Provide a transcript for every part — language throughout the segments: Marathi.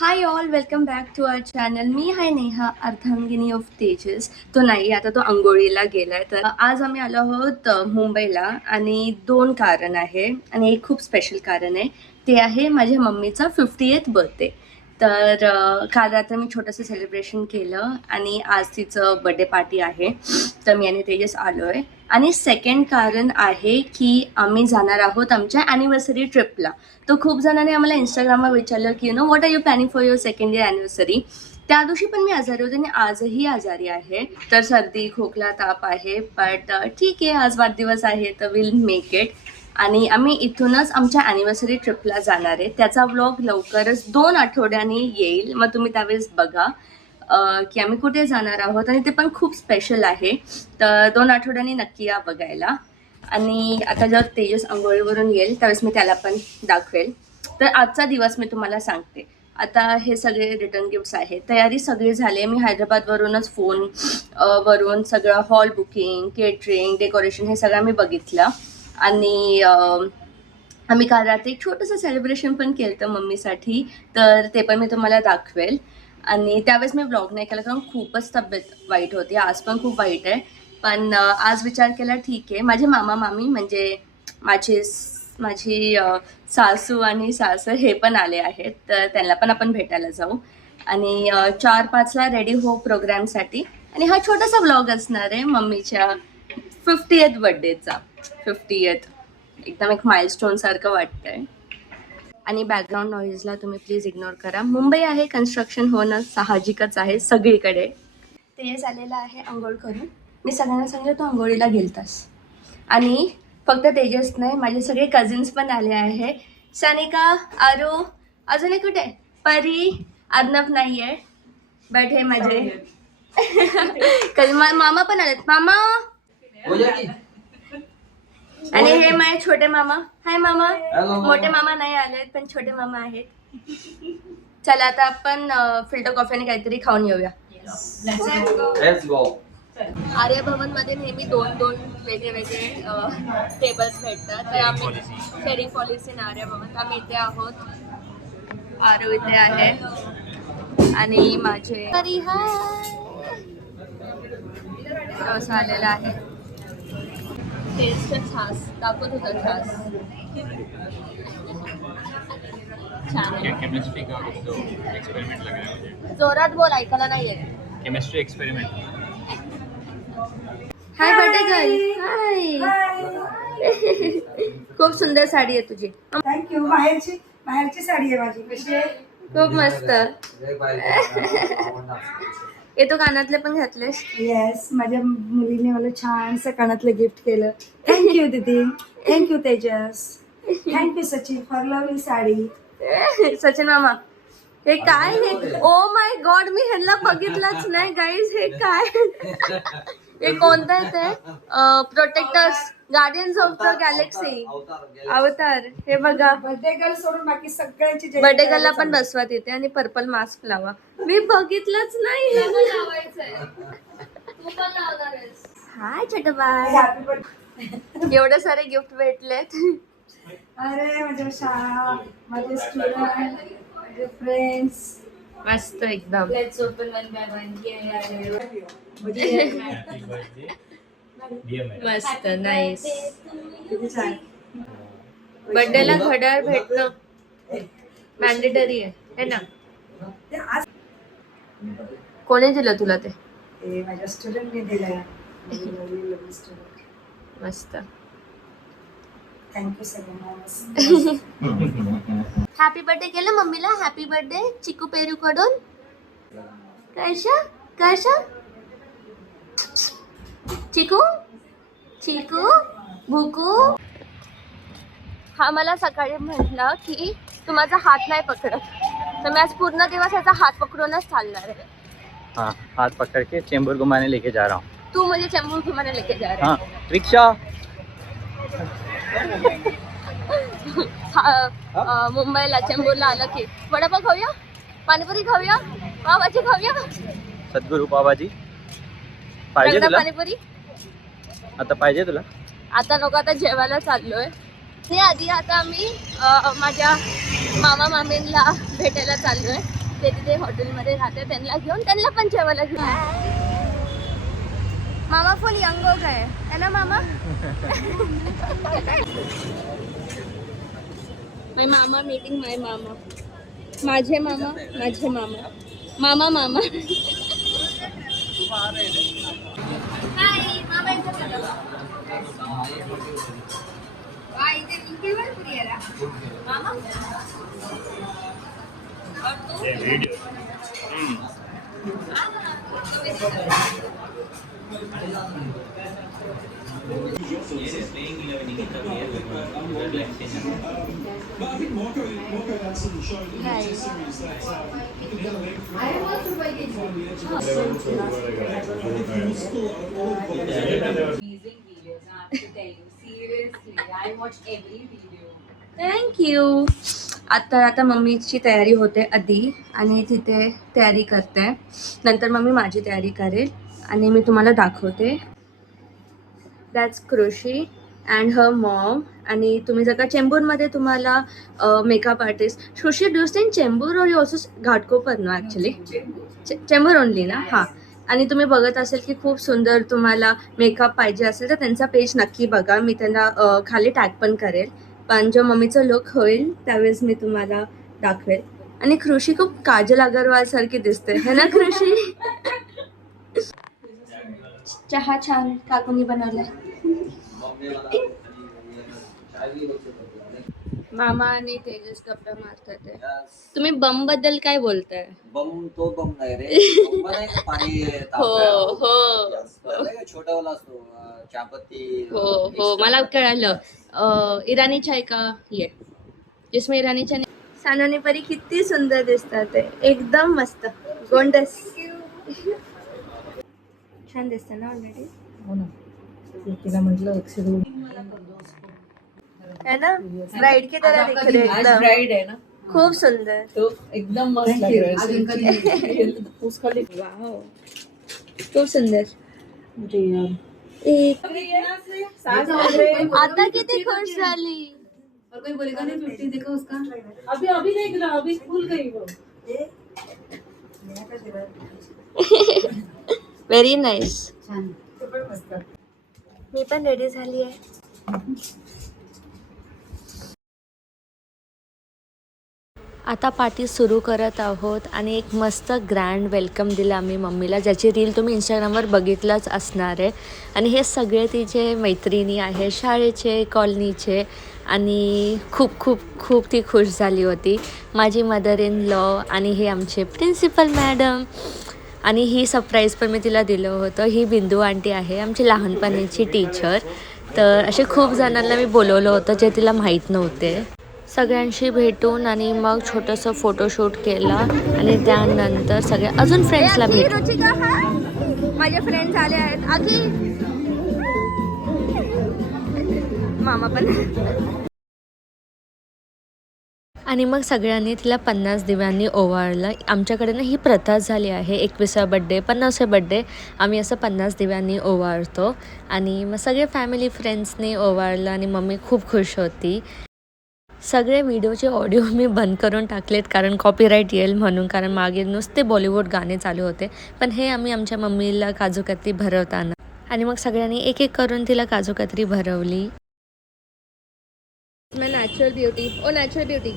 High all, welcome back to our channel. मी आहे नेहा, अर्धांगिनी ऑफ तेजस. तो नाही, आता तो अंघोळीला गेलाय. तर आज आम्ही आलो आहोत मुंबईला, आणि दोन कारण आहे आणि एक खूप स्पेशल कारण आहे. ते आहे माझ्या मम्मीचा 50th बर्थडे. तर काल रात्री मी छोटंसं सेलिब्रेशन केलं आणि आज तिचं बर्थडे पार्टी आहे. तर मी आणि तेजस आलो आहे. आणि सेकंड कारण आहे की आम्ही जाणार आहोत आमच्या ॲनिव्हर्सरी ट्रिपला. तर खूप जणांनी आम्हाला इंस्टाग्रामवर विचारलं की what are you planning for your second year anniversary. त्या दिवशी पण मी आजारी होते आणि आजही आजारी आहे. तर सर्दी, खोकला, ताप आहे. बट ठीक आहे, आज वाढदिवस आहे तर विल मेक इट. आणि आम्ही इथूनच आमच्या ॲनिव्हर्सरी ट्रिपला जाणार आहे. त्याचा व्लॉग लवकरच 2 आठवड्यांनी येईल. मग तुम्ही त्यावेळेस बघा की आम्ही कुठे जाणार आहोत, आणि ते पण खूप स्पेशल आहे. तर 2 आठवड्यांनी नक्की या बघायला. आणि आता जेव्हा तेजस अंघोळीवरून येईल त्यावेळेस मी त्याला पण दाखवेल. तर आजचा दिवस मी तुम्हाला सांगते. आता हे सगळे रिटर्न गिफ्ट्स आहेत, तयारी सगळी झाली. मी हैदराबादवरूनच फोन वरून सगळं हॉल बुकिंग, केटरिंग, डेकोरेशन हे सगळं मी बघितलं. आणि आम्ही काल रात्री एक छोटंसं सेलिब्रेशन पण केलं होतं मम्मीसाठी. तर ते पण मी तुम्हाला दाखवेल. आणि त्यावेळेस मी ब्लॉग नाही केला कारण खूपच तब्येत वाईट होती. आज पण खूप वाईट आहे. पण आज विचार केला ठीक आहे, माझे मामा मामी म्हणजे माझी सासू आणि सासर हे पण आले आहेत, तर त्यांना पण आपण भेटायला जाऊ. आणि 4-5ला रेडी हो प्रोग्रामसाठी. आणि हा छोटासा ब्लॉग असणार आहे मम्मीच्या 50th बर्थडेचा. 50th एकदम एक माइलस्टोन सारखं वाटतंय. आणि बॅकग्राऊंड नॉईजला तुम्ही प्लीज इग्नोर करा. मुंबई आहे, कन्स्ट्रक्शन होणं साहजिकच आहे सगळीकडे. ते झालेलं आहे अंघोळ करून. मी सगळ्यांना सांगितलं तू अंघोळीला गेलतास. आणि फक्त तेजस नाही, माझे सगळे कझिन्स पण आले आहे. सानिका, आरू, अजून एक कुठे, परी, अर्नब नाही आहे. बट हे माझे मामा पण आलेत. मामा. आणि हे माझे छोटे मामा. हाय मामा. मोठे मामा नाही आलेत पण छोटे मामा आहेत. चला आता आपण फिल्टर कॉफीने काहीतरी खाऊन येऊया. Let's go. आर्य भवन मध्ये नेहमी 2-2 वेगळे वेगळे टेबल्स भेटतात. तर आम्ही शेअरिंग पॉलिसी ना आर्य भवन, आम्ही इथे आहोत. आरू इथे आहे आणि माझे असं आलेलं आहे. टेस्ट छास दाखवत होता. छास छान आहे. केमिस्ट्री का तो एक्सपेरिमेंट लग रहा है मुझे. जोरात बोल, ऐकायला नाही येत. Chemistry experiment. Hi birthday girl. Hi. खूप सुंदर साडी आहे तुझी. थँक्यू. बाहेरची साडी आहे माझी. कशी आहे? खूप मस्त. हे तू कानातले पण घातलेस. येस, माझ्या मुलीने मला छानसं कानातलं गिफ्ट केलं. थँक्यू दीदी. Thank you Tejas. Thank you Sachin for lovely sari. Sachin मामा, हे काय हे? ओ माय गॉड, मी ह्यांना बघितलंच नाही गाईज. हे काय? हे कोणतं आहे ते? Protectors, Guardians of the Galaxy अवतार. हे बघा, बर्थडे गर्ल सोडून बाकी सगळ्यांची बर्थडे गर्लला पण बसवा तिथे आणि पर्पल मास्क लावा. मी बघितलंच नाही. हाय छोटं बाय. Happy birthday. एवढे सारे गिफ्ट भेटलेत. अरे माझ्या शाळा, माझे स्टुडंट, माझे फ्रेंड्स. मस्त एकदम. Let's open one by one. मस्त, नाईस. किती छान. बर्थडेला घड्याळ भेटणं मॅन्डेटरी आहे ना. ते आज कोणी दिलं तुला ते? माझ्या स्टुडंटने दिलं. मस्त. थँक्यू सगळ्यांना. हॅपी बर्थडे केलं मम्मीला. हॅपी बर्थडे चिकू पेरू कडून. कशा चिकू चिकू भुकू. हा मला सकाळी म्हटलं की तू माझा हात नाही पकडत, तर मी आज पूर्ण दिवस याचा हात पकडूनच चालणार आहे. हाँ, हाथ पकड़ के चेंबूर घुमाने लेके जा रहा हूँ. तू मुझे चेंबूर घुमाने लेके जा रहा हाँ, रिक्शा. मुंबईला चेंबूरला आलं की वडापाव खाऊया, पाणीपुरी खाऊया, पावभाजी खाऊया. सद्गुरू पावभाजी पाहिजे रगडा तुला? पाणीपुरी आता पाहिजे तुला? आता नको, आता जेवायला चाललोय. ते आधी आता आम्ही माझ्या मामा मामींना भेटायला चाललोय. ते तिथे हॉटेलमध्ये राहते, त्यांना घेऊन त्यांना पण जेवायला घेऊन. मामा फुल यंग हो गए है ना मामा. माय मामा मीटिंग माय मामा. माझे मामा माझे मामा मामा मामा. हाय मामा मामा. थँक्यू. आता मम्मीची तयारी होते आधी आणि तिथे तयारी करते. नंतर मम्मी माझी तयारी करेल आणि मी तुम्हाला दाखवते. दॅट्स कृषी अँड हर मॉम. आणि तुम्ही जर का चेंबूरमध्ये तुम्हाला मेकअप आर्टिस्ट कृषी डू स्टे इन चेंबूर और यू ऑल्सो घाटकोपर ना ॲक्च्युली चेंबूर ओनली ना. हां. आणि तुम्ही बघत असेल की खूप सुंदर तुम्हाला मेकअप पाहिजे असेल तर त्यांचा पेज नक्की बघा. मी त्यांना खाली टॅग पण करेल. पण जेव्हा मम्मीचं लुक होईल त्यावेळेस मी तुम्हाला दाखवेल. आणि कृषी खूप काजल अगरवाल सारखी दिसते है ना कृषी. चहा छान काकूनी बनवलाय. मामा आणि तेजस गप्पा मारतात आहे. तुम्ही बम बद्दल काय बोलताय. बम तो बम नाही रे. बम नाही का पाणी हो हो छोटावाला असतो चहापत्ती. हो मला कळालं. इराणी चाय का ये जिसमें इराणी चाय. सानोनी परी किती सुंदर दिसतात ते. एकदम मस्त गोंडस. छान दिसतं ना ऑलरेडी. हो ना. तिला म्हटलं एक्सिडेंट है ना. ब्राइड की तरह दिख रही है एकदम. ब्राइड है ना. खूप सुंदर. तो एकदम मस्त लग रहा है. उसका वाव खूप सुंदर. आता किती खुश झाली. और कोई बोलेगा नहीं 50 देखो उसका. अभी नहीं गिरा. अभी स्कूल गई वो. Very nice. छान. मी पण रेडी झाली आहे. आता पार्टी सुरू करत आहोत आणि एक मस्त ग्रँड वेलकम दिलं आम्ही मम्मीला, ज्याची रील तुम्ही इंस्टाग्रामवर बघितलंच असणार आहे. आणि हे सगळे तिचे मैत्रिणी आहे शाळेचे कॉलनीचे. आणि खूप खूप खूप ती खुश झाली होती. माझी मदर इन लॉ आणि हे आमचे प्रिन्सिपल मॅडम. आणि ही सरप्राईज पण मी तिला दिलं होतं. ही बिंदू आंटी आहे आमची लहानपणीची टीचर. तर असे खूप जणांना मी बोलवलं होतं जे तिला माहीत नव्हते. सगळ्यांशी भेटून आणि मग छोटंसं फोटोशूट केलं आणि त्यानंतर सगळ्या अजून फ्रेंड्सला भेटलं. माझे फ्रेंड्स आले आहेत. आधी मामा पण. आणि मग सगळ्यांनी तिला 50 दिव्यांनी ओवाळलं. आमच्याकडे ना ही प्रथा झाली आहे. 21वा बड्डे 50वे बड्डे आम्ही असं 50 दिव्यांनी ओवाळतो. आणि मग सगळे फॅमिली फ्रेंड्सने ओवाळलं आणि मम्मी खूप खुश होती. सगळे व्हिडिओचे ऑडिओ मी बंद करून टाकलेत कारण कॉपीराईट येईल म्हणून. कारण मागे नुसते बॉलिवूड गाणे चालू होते. पण हे आम्ही आमच्या मम्मीला काजूकतरी भरवताना आणि मग सगळ्यांनी एक एक करून तिला काजूकतरी भरवली. मैं नॅचरल ब्युटी. ओ नॅचरल ब्युटी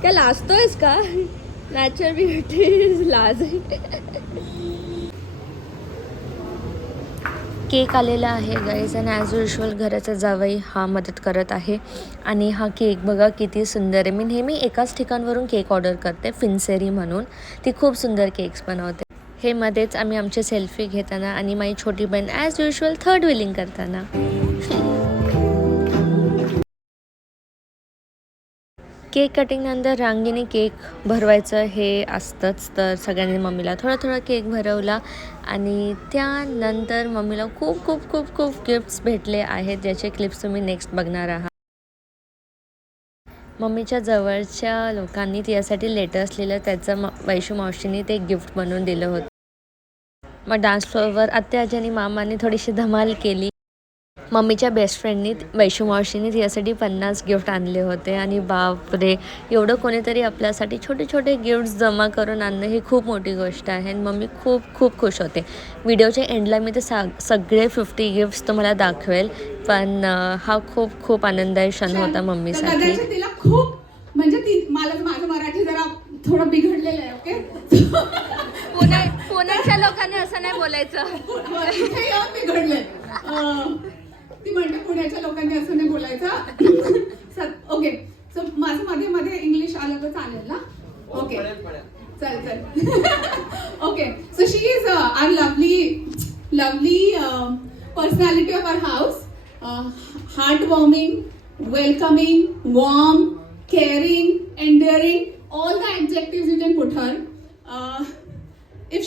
क्या लाजतोयस का. नॅचरल ब्युटी लाज. केक आलेला आहे गाईज. आणि ॲज युजल घराचा जावई हा मदत करत आहे. आणि हा केक बघा किती सुंदर आहे. मी नेहमी एकाच ठिकाणवरून केक ऑर्डर करते फिन्सेरी म्हणून. ती खूप सुंदर केक्स बनवते. हे मध्येच आम्ही आमचे सेल्फी घेताना आणि माझी छोटी बहीण ॲज युजल थर्ड व्हीलिंग करताना. केक कटिंगनंतर रांगेने केक भरवायचं हे असतंच. तर सगळ्यांनी मम्मीला थोडा थोडा केक भरवला. आणि त्यानंतर मम्मीला खूप खूप खूप खूप गिफ्ट्स भेटले आहेत ज्याचे क्लिप्स तुम्ही नेक्स्ट बघणार आहात. मम्मीच्या जवळच्या लोकांनी तिच्यासाठी लेटर्स लिहिलं. त्याचं वैशू मावशीने ते गिफ्ट बनवून दिलं होतं. मग डान्स फ्लोअरवर आत्या आजी आणि मामाने थोडीशी धमाल केली. मम्मीच्या बेस्ट फ्रेंडनी वैशू मावशीने तिच्यासाठी 50 गिफ्ट आणले होते आणि बापरे, एवढं कोणीतरी आपल्यासाठी छोटे छोटे गिफ्ट्स जमा करून आणणं ही खूप मोठी गोष्ट आहे आणि मम्मी खूप खूप खुश होते. व्हिडिओच्या एंडला मी ते सगळे 50 गिफ्ट्स तुम्हाला दाखवेल, पण हा खूप खूप आनंदायी क्षण होता मम्मीसाठी. कदाचित तिला खूप म्हणजे ती माझं मराठी जरा थोडं बिघडलेलं आहे. ओके, पुण्याच्या लोकांनी असं नाही बोलायचं. इथे येऊन बिघडलंय. ती म्हणते पुण्याच्या लोकांनी असं नाही बोलायचं. ओके, सो माझं मध्ये मध्ये इंग्लिश आलं तर चालेल ना? ओके, चल. Okay, so she is our lovely personality of our house. Heart warming, welcoming, warm, caring, endearing, all the adjectives you can put her. If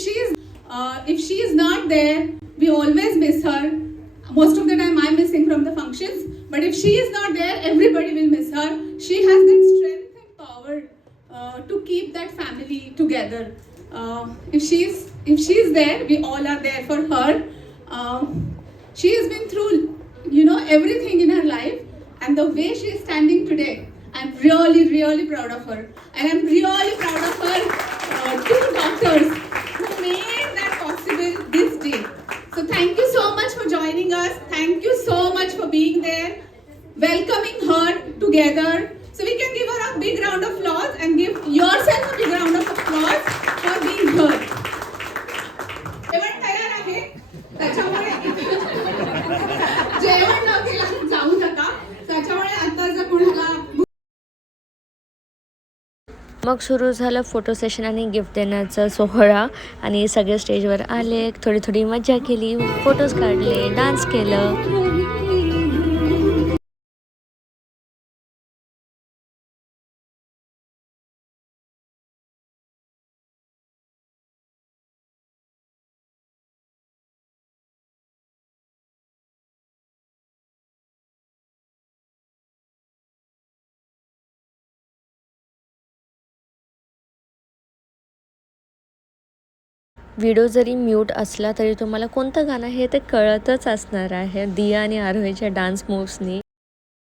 she is not there, we always miss her. Most of the time I'm missing from the functions, but if she is not there, everybody will miss her. She has that strength and power to keep that family together. If she is there, we all are there for her. She has been through everything in her life, and the way she is standing today, I'm really, really proud of her. And I'm really proud of her 2 doctors who made that possible this day. So thank you so much for joining us. Thank you so much for being there, welcoming her together. So we can give her a big round of applause and give yourself a big round of applause for being here. जेवण तयार आहे, त्याच्यामुळे जेवण न केला जाऊ नका. त्याच्यामुळे आता जर कोणाला मग सुरू झालं फोटो सेशन आणि गिफ्ट देण्याचा सोहळा आणि सगळे स्टेजवर आले, थोडी मजा केली, फोटोज काढले, डान्स केलं. व्हिडिओ जरी म्यूट असला तरी तुम्हाला कोणतं गाणं आहे ते कळतच असणार आहे दिया आणि आरोहीच्या डान्स मूव्सनी.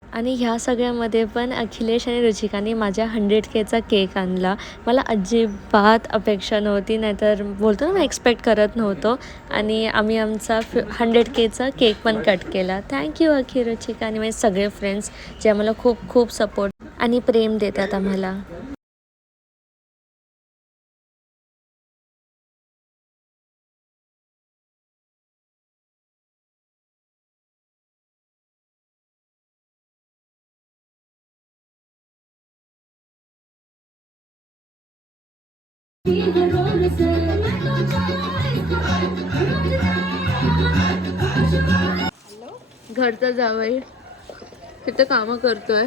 आणि ह्या सगळ्यामध्ये पण अखिलेश आणि रुचिकाने माझ्या 100Kचा केक आणला. मला अजिबात अपेक्षा नव्हती, नाहीतर बोलतो ना एक्सपेक्ट करत नव्हतो. आणि आम्ही आमचा 100Kचा केक पण कट केला. थँक्यू अखि, रुचिका आणि माझे सगळे फ्रेंड्स जे आम्हाला खूप खूप सपोर्ट आणि प्रेम देतात आम्हाला. घरचा जावई तिथे कामं करतोय,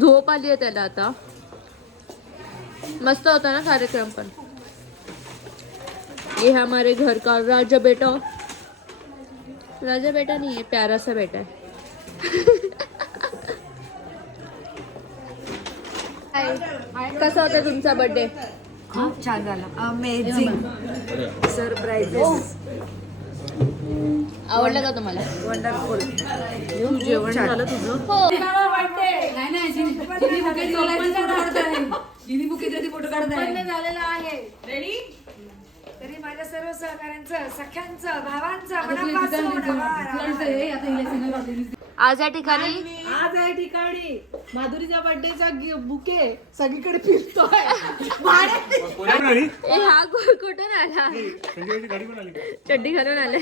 झोप आली आहे त्याला आता. मस्त होता ना कार्यक्रम पण. ये हमारे घर का राजा बेटा नहीं है, प्यारा सा बेटा है. कसा होता तुमचा बर्थडे? खूप छान झाला. अमेझिंग. सरप्राईजेस. आवडलं का तुम्हाला? वंडरफुल. जेवण झालं तुझं? फोटो झालेला आहे. रेडी? तरी माझ्या सर्व सहकाऱ्यांचं, सख्यांचं, भावांचं मनापासून आभार. आज या ठिकाणी माधुरीच्या बर्थडेचा बुके सगळीकडे फिरतोय. हा कुठून आला? चड्डी घालून आले.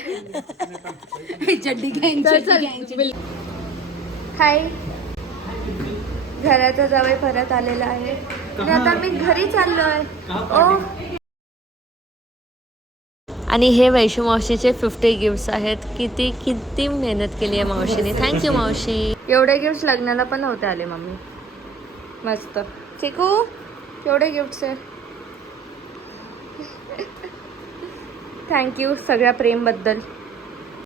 हाय, घराचा जावई परत आलेला आहे आणि आता मी घरी चाललोय. ओ, आणि हे वैशू मावशीचे 50 गिफ्ट्स आहेत. किती मेहनत केली आहे मावशीने. थँक्यू मावशी. एवढे गिफ्ट लग्नाला पण नव्हते आले मम्मी. मस्त. चिकू, एवढे गिफ्ट्स आहे. थँक्यू सगळ्या प्रेमबद्दल.